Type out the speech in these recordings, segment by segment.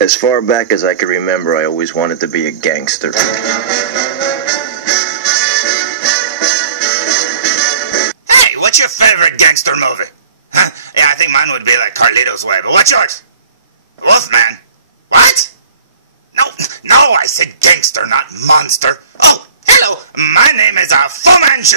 As far back as I can remember, I always wanted to be a gangster. Hey, what's your favorite gangster movie? Huh? Yeah, I think mine would be like Carlito's Way, but what's yours? Wolfman. What? No, I said gangster, not monster. Oh, hello, my name is Fu Manchu,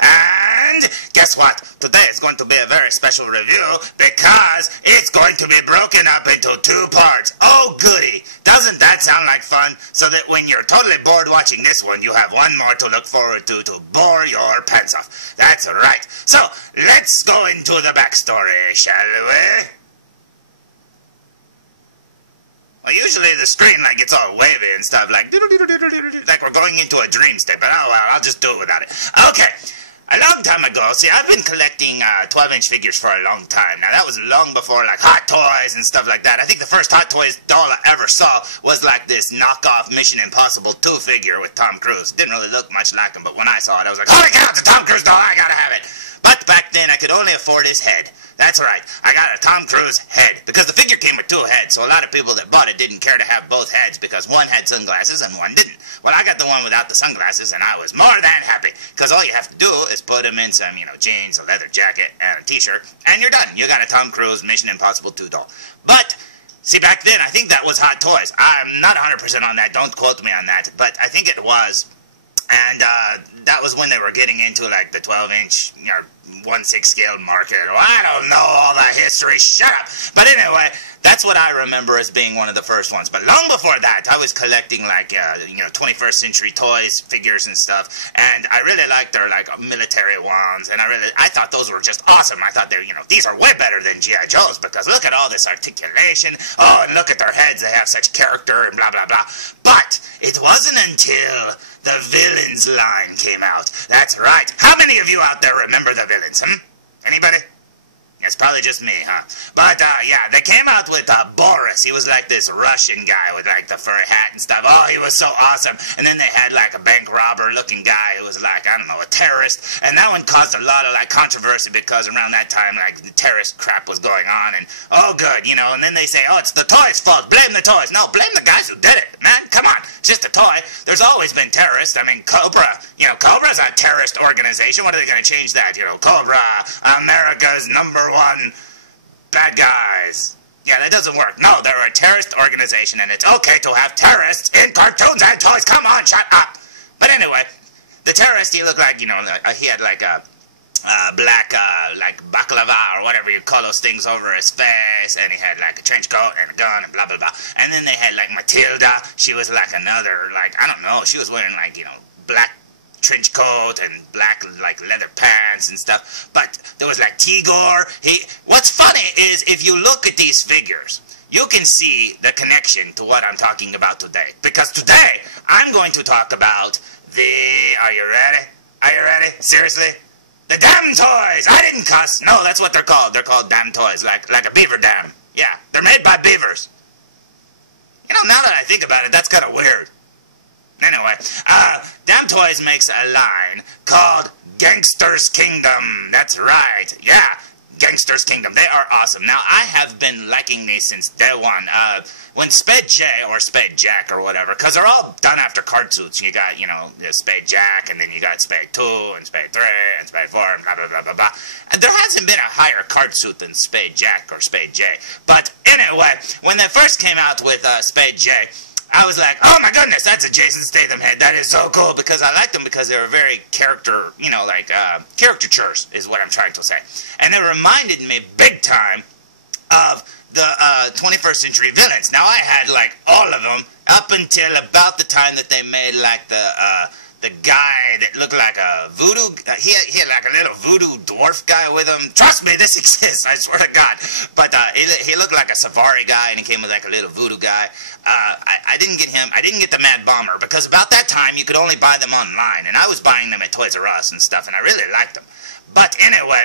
and guess what? Today is going to be a very special review because it's going to be broken up into 2 parts. Oh, goody. Doesn't that sound like fun? So that when you're totally bored watching this one, you have one more to look forward to bore your pants off. That's right. So, let's go into the backstory, shall we? Well, usually the screen like gets all wavy and stuff, like like we're going into a dream state, but oh well, I'll just do it without it. Okay, a long time ago, see, I've been collecting 12-inch figures for a long time. Now, that was long before like Hot Toys and stuff like that. I think the first Hot Toys doll I ever saw was like this knockoff Mission Impossible 2 figure with Tom Cruise. Didn't really look much like him, but when I saw it, I was like, holy cow, it's a Tom Cruise doll, I gotta have it. But back then, I could only afford his head. That's right, I got a Tom Cruise head, because the figure came with 2 heads, so a lot of people that bought it didn't care to have both heads, because one had sunglasses and one didn't. Well, I got the one without the sunglasses, and I was more than happy, because all you have to do is put him in some, jeans, a leather jacket, and a t-shirt, and you're done. You got a Tom Cruise Mission Impossible 2 doll. But, see, back then, I think that was Hot Toys. I'm not 100% on that, don't quote me on that, but I think it was. And that was when they were getting into like the 12-inch, 1/6 scale market. Well, I don't know all the history. Shut up. But anyway, that's what I remember as being one of the first ones. But long before that, I was collecting like 21st century toys, figures and stuff. And I really liked their like military ones. And I thought those were just awesome. I thought they, these are way better than G.I. Joe's because look at all this articulation. Oh, and look at their heads. They have such character and blah blah blah. But it wasn't until the Villains line came out. That's right. How many of you out there remember the Villains, Anybody? It's probably just me, huh? But, yeah, they came out with Boris. He was like this Russian guy with, like, the fur hat and stuff. Oh, he was so awesome. And then they had, like, a bank robber-looking guy who was, like, I don't know, a terrorist. And that one caused a lot of, like, controversy because around that time, like, the terrorist crap was going on. And, oh, good, and then they say, oh, it's the toys' fault. Blame the toys. No, blame the guys who did it, man. Come on. It's just a toy. There's always been terrorists. I mean, Cobra. Cobra's a terrorist organization. What are they going to change that? Cobra, America's #1 bad guys. Yeah, that doesn't work. No, they're a terrorist organization, and it's okay to have terrorists in cartoons and toys. Come on, shut up. But anyway, the terrorist, he looked like, he had like a black, like baklava or whatever you call those things over his face, and he had like a trench coat and a gun and blah, blah, blah. And then they had like Matilda. She was like another, like, I don't know, she was wearing like, black trench coat and black like leather pants and stuff. But there was like Tigor. What's funny is if you look at these figures, you can see the connection to what I'm talking about today. Because today I'm going to talk about are you ready? Are you ready? Seriously? The DAMTOYS! I didn't cuss. No, that's what they're called. They're called DAMTOYS, like a beaver dam. Yeah, they're made by beavers. Now that I think about it, that's kind of weird. Anyway, DAMTOYS makes a line called Gangsters Kingdom. That's right. Yeah, Gangsters Kingdom. They are awesome. Now, I have been liking these since day one. When Spade J or Spade Jack or whatever, because they're all done after card suits. You got, the Spade Jack, and then you got Spade 2 and Spade 3 and Spade 4 and blah, blah, blah, blah, blah. And there hasn't been a higher card suit than Spade Jack or Spade J. But anyway, when they first came out with Spade J, I was like, oh my goodness, that's a Jason Statham head. That is so cool, because I liked them because they were very character, caricatures is what I'm trying to say. And they reminded me big time of the 21st century villains. Now, I had like all of them up until about the time that they made like the guy that looked like a voodoo, he had like a little voodoo dwarf guy with him. Trust me, this exists, I swear to God. But he looked like a safari guy, and he came with like a little voodoo guy. I didn't get him. I didn't get the Mad Bomber, because about that time you could only buy them online, and I was buying them at Toys R Us and stuff, and I really liked them. But anyway,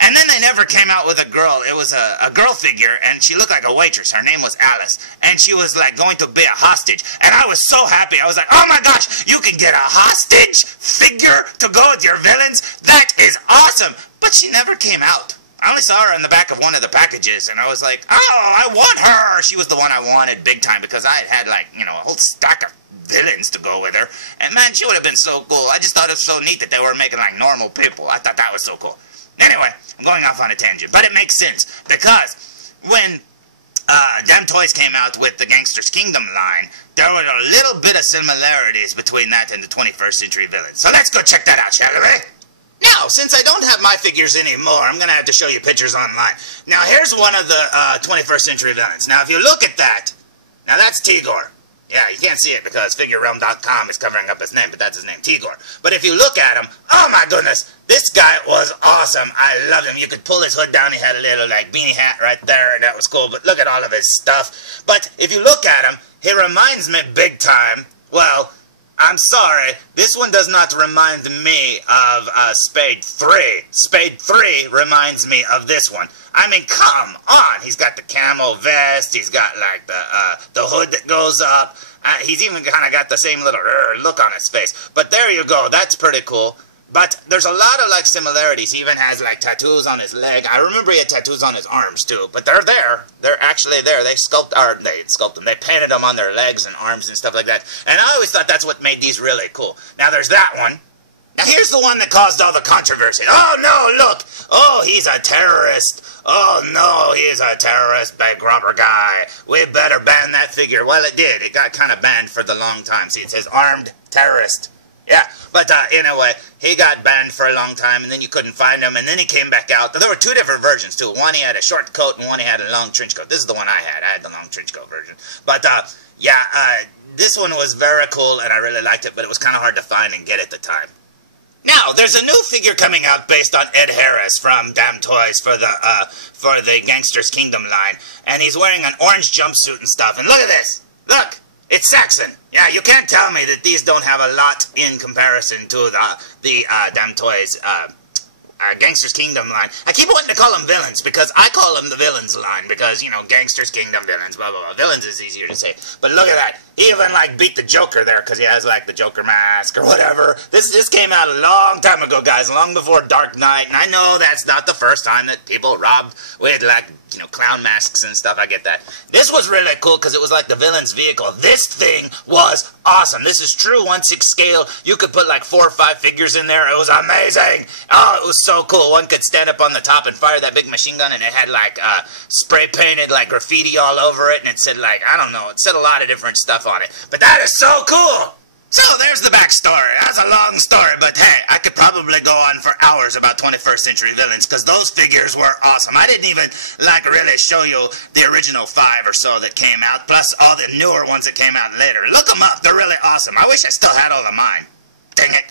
and then they never came out with a girl. It was a girl figure, and she looked like a waitress. Her name was Alice, and she was like going to be a hostage. And I was so happy. I was like, oh my gosh, you can get a hostage figure to go with your villains? That is awesome. But she never came out. I only saw her in the back of one of the packages, and I was like, oh, I want her! She was the one I wanted big time, because I had like, you know, a whole stack of villains to go with her. And man, she would have been so cool. I just thought it was so neat that they were making like normal people. I thought that was so cool. Anyway, I'm going off on a tangent, but it makes sense, because when DAMTOYS came out with the Gangsters Kingdom line, there were a little bit of similarities between that and the 21st century villains. So let's go check that out, shall we? Now, since I don't have my figures anymore, I'm going to have to show you pictures online. Now, here's one of the 21st century villains. Now, if you look at that, now that's Tigor. Yeah, you can't see it because FigureRealm.com is covering up his name, but that's his name, Tigor. But if you look at him, oh my goodness, this guy was awesome. I loved him. You could pull his hood down. He had a little, like, beanie hat right there, and that was cool. But look at all of his stuff. But if you look at him, he reminds me big time, well, I'm sorry, this one does not remind me of Spade 3. Spade 3 reminds me of this one. I mean, come on! He's got the camo vest, he's got like the hood that goes up, he's even kind of got the same little look on his face. But there you go, that's pretty cool. But there's a lot of like similarities. He even has like tattoos on his leg. I remember he had tattoos on his arms too. But they're there. They're actually there. They sculpted them. They painted them on their legs and arms and stuff like that. And I always thought that's what made these really cool. Now there's that one. Now here's the one that caused all the controversy. Oh no, look! Oh, he's a terrorist. Oh no, he is a terrorist bank robber guy. We better ban that figure. Well, it did. It got kind of banned for the long time. See, it says armed terrorist. Yeah, but anyway, he got banned for a long time, and then you couldn't find him, and then he came back out. There were two different versions, too. One, he had a short coat, and one, he had a long trench coat. This is the one I had. I had the long trench coat version. But, yeah, this one was very cool, and I really liked it, but it was kind of hard to find and get at the time. Now, there's a new figure coming out based on Ed Harris from DAMTOYS for the Gangsters Kingdom line, and he's wearing an orange jumpsuit and stuff, and look at this! Look! It's Saxon. Yeah, you can't tell me that these don't have a lot in comparison to the DAMTOYS Gangsters Kingdom line. I keep wanting to call them villains because I call them the villains line because, you know, Gangsters Kingdom villains, blah, blah, blah. Villains is easier to say. But look at that. He even, like, beat the Joker there because he has, like, the Joker mask or whatever. This came out a long time ago, guys, long before Dark Knight. And I know that's not the first time that people robbed with, like, you know, clown masks and stuff. I get that. This was really cool because it was like the villain's vehicle. This thing was awesome. This is true 1/6 scale. You could put like 4 or 5 figures in there. It was amazing. Oh, it was so cool. One could stand up on the top and fire that big machine gun, and it had like spray painted like graffiti all over it, and it said like, I don't know, it said a lot of different stuff on it. But that is so cool. So there's the backstory. That's a long story, but hey, I could probably go on for hours about 21st century villains because those figures were awesome. I didn't even like really show you the original 5 or so that came out, plus all the newer ones that came out later. Look them up. They're really awesome. I wish I still had all of mine. Dang it.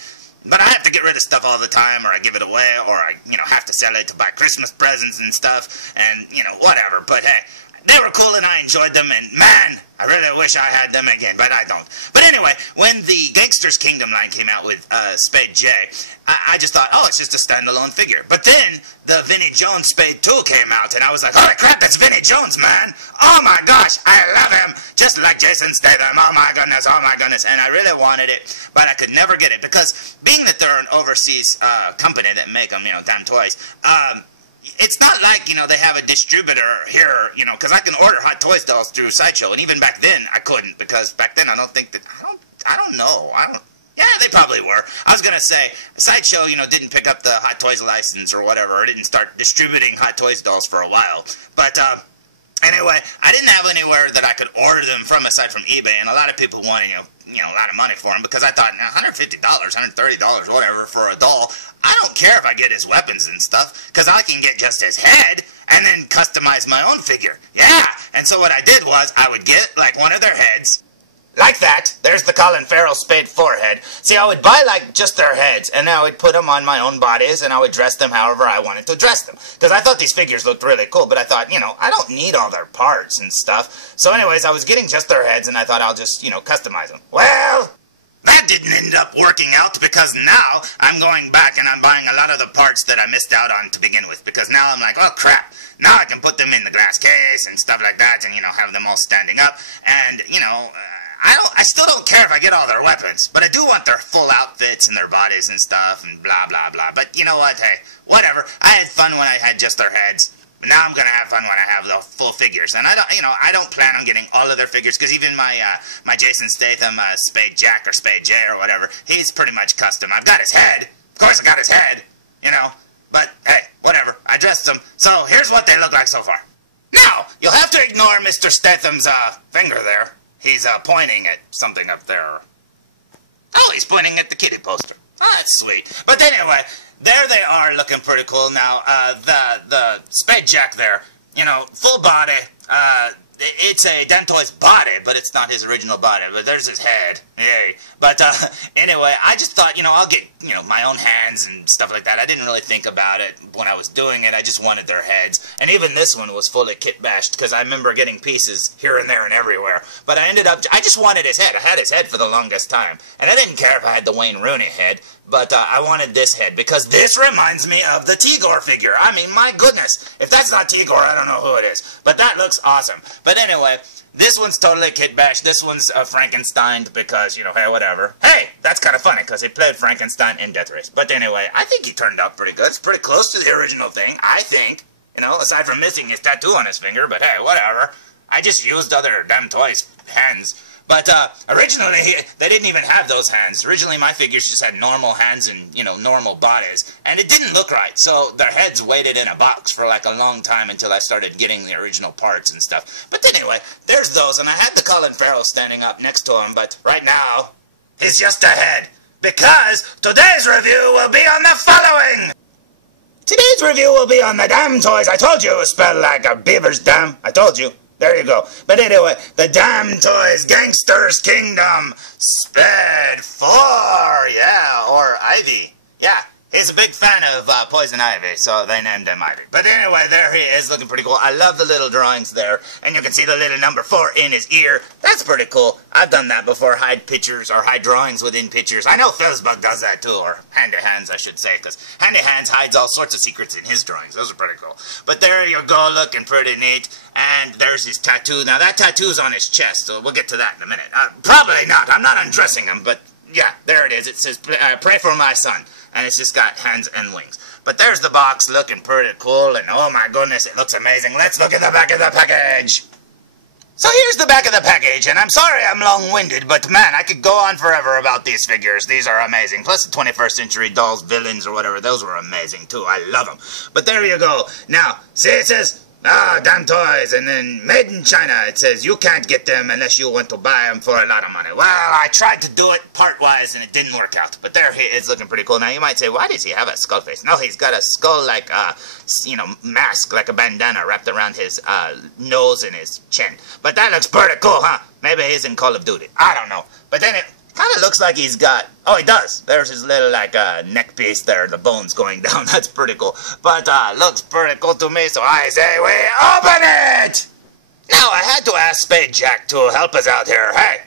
But I have to get rid of stuff all the time, or I give it away, or I, you know, have to sell it to buy Christmas presents and stuff, and, you know, whatever. But hey, they were cool and I enjoyed them, and man, I really wish I had them again, but I don't. But anyway, when the Gangsters Kingdom line came out with Spade J, I just thought, oh, it's just a standalone figure. But then the Vinnie Jones Spade 2 came out, and I was like, holy crap, that's Vinnie Jones, man! Oh my gosh, I love him! Just like Jason Statham, oh my goodness, and I really wanted it, but I could never get it, because being that they're an overseas company that make them, you know, DAMTOYS, it's not like, you know, they have a distributor here, you know, because I can order Hot Toys dolls through Sideshow, and even back then I couldn't, because back then I don't know, yeah, they probably were. I was going to say, Sideshow, you know, didn't pick up the Hot Toys license or whatever, or didn't start distributing Hot Toys dolls for a while, but, anyway, I didn't have anywhere that I could order them from aside from eBay, and a lot of people wanted, you know, a lot of money for them, because I thought, $150, $130, whatever, for a doll, I don't care if I get his weapons and stuff, because I can get just his head, and then customize my own figure. Yeah! And so what I did was, I would get, like, one of their heads, like that. There's the Colin Farrell Spade IV head. See, I would buy, like, just their heads, and I would put them on my own bodies, and I would dress them however I wanted to dress them. Because I thought these figures looked really cool, but I thought, you know, I don't need all their parts and stuff. So anyways, I was getting just their heads, and I thought I'll just, you know, customize them. Well, that didn't end up working out, because now I'm going back and I'm buying a lot of the parts that I missed out on to begin with, because now I'm like, oh crap, now I can put them in the glass case and stuff like that, and, you know, have them all standing up, and, you know, I still don't care if I get all their weapons, but I do want their full outfits and their bodies and stuff and blah, blah, blah. But you know what? Hey, whatever. I had fun when I had just their heads. But now I'm going to have fun when I have the full figures. And I don't plan on getting all of their figures, because even my Jason Statham Spade Jack or Spade J or whatever, he's pretty much custom. I've got his head. Of course I got his head, you know. But, hey, whatever. I dressed them. So here's what they look like so far. Now, you'll have to ignore Mr. Statham's finger there. He's pointing at something up there. Oh, he's pointing at the kitty poster. Oh, that's sweet. But anyway, there they are, looking pretty cool. Now, the Spade Jack there, you know, full body. It's a DAMTOYS body, but it's not his original body. But there's his head. Yay. But anyway, I just thought, you know, I'll get, you know, my own hands and stuff like that. I didn't really think about it when I was doing it. I just wanted their heads. And even this one was fully kit bashed, because I remember getting pieces here and there and everywhere. But I just wanted his head. I had his head for the longest time. And I didn't care if I had the Wayne Rooney head. But I wanted this head, because this reminds me of the Tigor figure. I mean, my goodness. If that's not Tigor, I don't know who it is. But that looks awesome. But anyway, this one's totally kit bashed. This one's Frankenstein, because, you know, hey, whatever. Hey, that's kind of funny, because he played Frankenstein in Death Race. But anyway, I think he turned out pretty good. It's pretty close to the original thing, I think. You know, aside from missing his tattoo on his finger. But hey, whatever. I just used other DAMTOYS hands. But originally, they didn't even have those hands. Originally, my figures just had normal hands and, you know, normal bodies. And it didn't look right. So their heads waited in a box for like a long time until I started getting the original parts and stuff. But anyway, there's those. And I had the Colin Farrell standing up next to him. But right now, he's just a head. Because today's review will be on the following. Today's review will be on the DAMTOYS. I told you it was spelled like a beaver's dam. I told you. There you go. But anyway, the DAMTOYS Gangsters Kingdom Spade IV, yeah, or Ivy. Yeah, he's a big fan of Poison Ivy, so they named him Ivy. But anyway, there he is, looking pretty cool. I love the little drawings there, and you can see the little number 4 in his ear. That's pretty cool. I've done that before, hide pictures or hide drawings within pictures. I know felzbug does that too, or Handy Hands, I should say, because Handy Hands hides all sorts of secrets in his drawings. Those are pretty cool. But there you go, looking pretty neat. And there's his tattoo. Now, that tattoo's on his chest, so we'll get to that in a minute. Probably not. I'm not undressing him, but yeah, there it is. It says, pray for my son. And it's just got hands and wings. But there's the box, looking pretty cool, and oh my goodness, it looks amazing. Let's look at the back of the package. So here's the back of the package, and I'm sorry I'm long-winded, but man, I could go on forever about these figures. These are amazing. Plus the 21st Century Dolls villains or whatever, those were amazing too. I love them. But there you go. Now, see, it says, DAMTOYS, and then made in China. It says you can't get them unless you want to buy them for a lot of money. Well, I tried to do it part-wise, and it didn't work out. But there he is, looking pretty cool. Now, you might say, why does he have a skull face? No, he's got a skull like, you know, mask, like a bandana wrapped around his nose and his chin. But that looks pretty cool, huh? Maybe he's in Call of Duty. I don't know. But then it kind of looks like he's got... Oh, he does. There's his little, like, neck piece there, the bones going down. That's pretty cool. But, looks pretty cool to me, so I say we open it! Now, I had to ask Spade Jack to help us out here. Hey,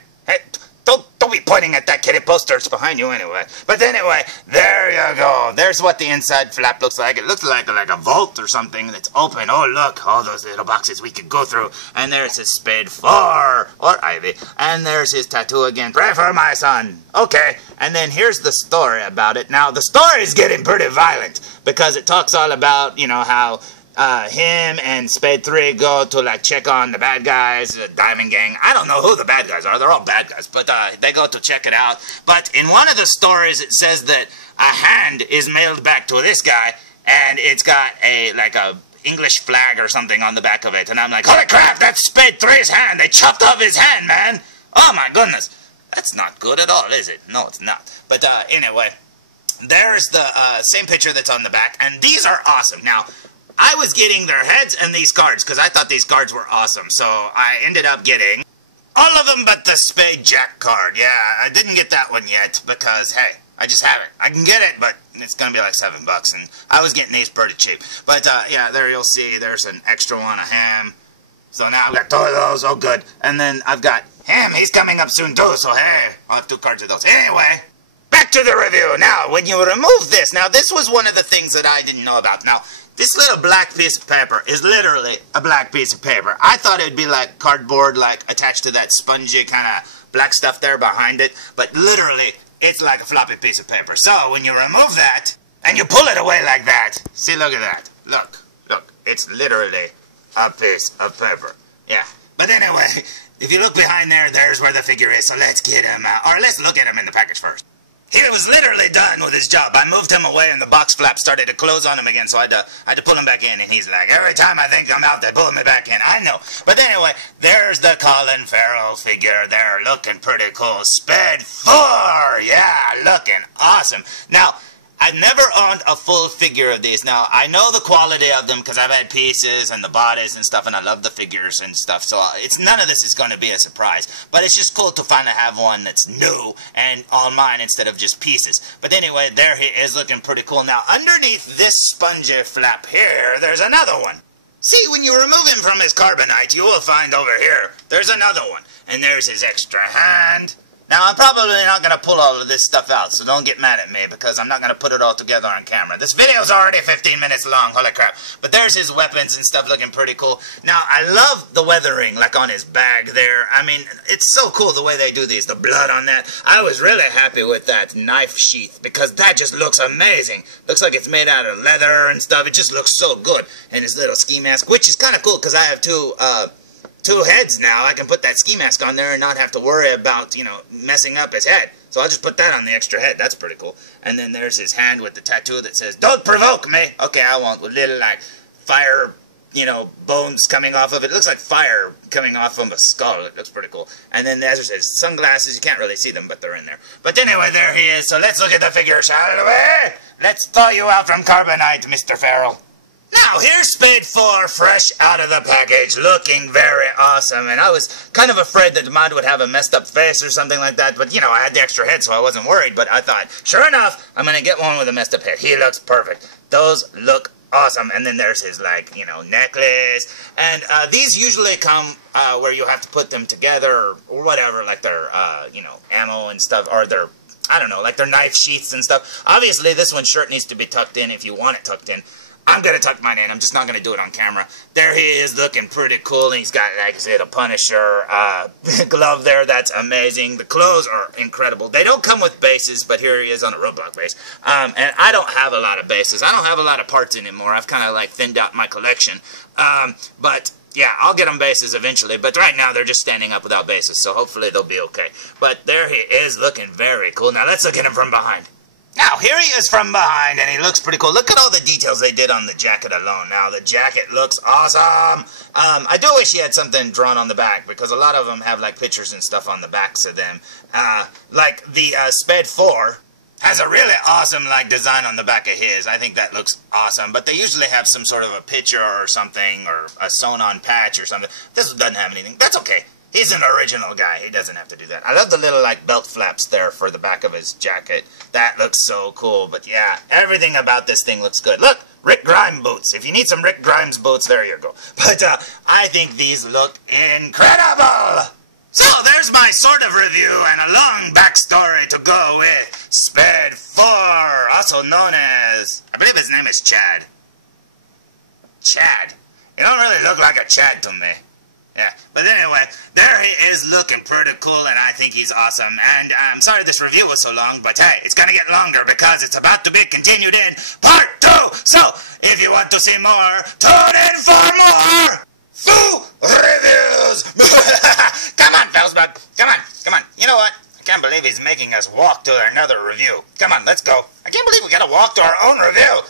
don't be pointing at that kitty poster. It's behind you anyway. But anyway, there you go. There's what the inside flap looks like. It looks like a vault or something that's open. Oh, look, all those little boxes we could go through. And there's his Spade IV, or Ivy. And there's his tattoo again. Pray for my son. Okay, and then here's the story about it. Now, the story is getting pretty violent, because it talks all about, you know, how... him and Spade III go to, like, check on the bad guys, the Diamond Gang. I don't know who the bad guys are. They're all bad guys. But they go to check it out. But in one of the stories, it says that a hand is mailed back to this guy, and it's got a English flag or something on the back of it. And I'm like, holy crap, that's Spade III's hand. They chopped off his hand, man. Oh, my goodness. That's not good at all, is it? No, it's not. But anyway, there's the same picture that's on the back. And these are awesome. Now... I was getting their heads and these cards, because I thought these cards were awesome. So I ended up getting all of them but the Spade Jack card. Yeah, I didn't get that one yet, because, hey, I just have it. I can get it, but it's going to be like $7, and I was getting these pretty cheap. But, yeah, there you'll see there's an extra one of him. So now I've got 2 of those. Oh, good. And then I've got him. He's coming up soon, too, so, hey, I'll have 2 cards of those. Anyway... Back back to the review. Now, when you remove this, now this was one of the things that I didn't know about. Now, this little black piece of paper is literally a black piece of paper. I thought it would be like cardboard, like attached to that spongy kind of black stuff there behind it. But literally, it's like a floppy piece of paper. So, when you remove that, and you pull it away like that, see, look at that. Look, it's literally a piece of paper. Yeah. But anyway, if you look behind there, there's where the figure is. So let's get him, or let's look at him in the package first. He was literally done with his job. I moved him away and the box flap started to close on him again, so I had to pull him back in. And he's like, every time I think I'm out, they pull me back in. I know. But anyway, there's the Colin Farrell figure there, looking pretty cool. Spade IV! Yeah, looking awesome. Now, I've never owned a full figure of these. Now, I know the quality of them because I've had pieces and the bodies and stuff, and I love the figures and stuff, so none of this is going to be a surprise. But it's just cool to finally have one that's new and on mine instead of just pieces. But anyway, there he is, looking pretty cool. Now, underneath this spongy flap here, there's another one. See, when you remove him from his carbonite, you will find over here, there's another one. And there's his extra hand. Now, I'm probably not going to pull all of this stuff out, so don't get mad at me, because I'm not going to put it all together on camera. This video's already 15 minutes long, holy crap. But there's his weapons and stuff looking pretty cool. Now, I love the weathering, like on his bag there. I mean, it's so cool the way they do these, the blood on that. I was really happy with that knife sheath, because that just looks amazing. Looks like it's made out of leather and stuff. It just looks so good. And his little ski mask, which is kind of cool, because I have two heads now. I can put that ski mask on there and not have to worry about, you know, messing up his head. So I'll just put that on the extra head. That's pretty cool. And then there's his hand with the tattoo that says, "Don't provoke me." Okay, I won't. With little, like, fire, you know, bones coming off of it. It looks like fire coming off of a skull. It looks pretty cool. And then there's his sunglasses. You can't really see them, but they're in there. But anyway, there he is. So let's look at the figure, shall we? Let's thaw you out from carbonite, Mr. Farrell. Now, here's Spade IV, fresh out of the package, looking very awesome. And I was kind of afraid that the mod would have a messed up face or something like that. But, you know, I had the extra head, so I wasn't worried. But I thought, sure enough, I'm going to get one with a messed up head. He looks perfect. Those look awesome. And then there's his, like, you know, necklace. And these usually come where you have to put them together or whatever, like their, you know, ammo and stuff, or their, I don't know, like their knife sheaths and stuff. Obviously, this one's shirt needs to be tucked in if you want it tucked in. I'm going to tuck mine in. I'm just not going to do it on camera. There he is, looking pretty cool. He's got, like I said, a Punisher glove there. That's amazing. The clothes are incredible. They don't come with bases, but here he is on a roadblock base. And I don't have a lot of bases. I don't have a lot of parts anymore. I've kind of, like, thinned out my collection. But yeah, I'll get them bases eventually. But right now, they're just standing up without bases, so hopefully they'll be okay. But there he is, looking very cool. Now, let's look at him from behind. Now, here he is from behind, and he looks pretty cool. Look at all the details they did on the jacket alone. Now, the jacket looks awesome. I do wish he had something drawn on the back, because a lot of them have, like, pictures and stuff on the backs of them. Like the Spade IV has a really awesome, like, design on the back of his. I think that looks awesome. But they usually have some sort of a picture or something, or a sewn-on patch or something. This doesn't have anything. That's okay. He's an original guy. He doesn't have to do that. I love the little, like, belt flaps there for the back of his jacket. That looks so cool. But, yeah, everything about this thing looks good. Look, Rick Grimes boots. If you need some Rick Grimes boots, there you go. But I think these look incredible. So, there's my sort of review and a long backstory to go with Spade IV, also known as, I believe his name is Chad. Chad. You don't really look like a Chad to me. Yeah, but anyway, there he is looking pretty cool, and I think he's awesome. And I'm sorry this review was so long, but hey, it's gonna get longer because it's about to be continued in part 2. So, if you want to see more, tune in for more Foo Reviews. Come on, felzbug. Come on. You know what? I can't believe he's making us walk to another review. Come on, let's go. I can't believe we gotta walk to our own review.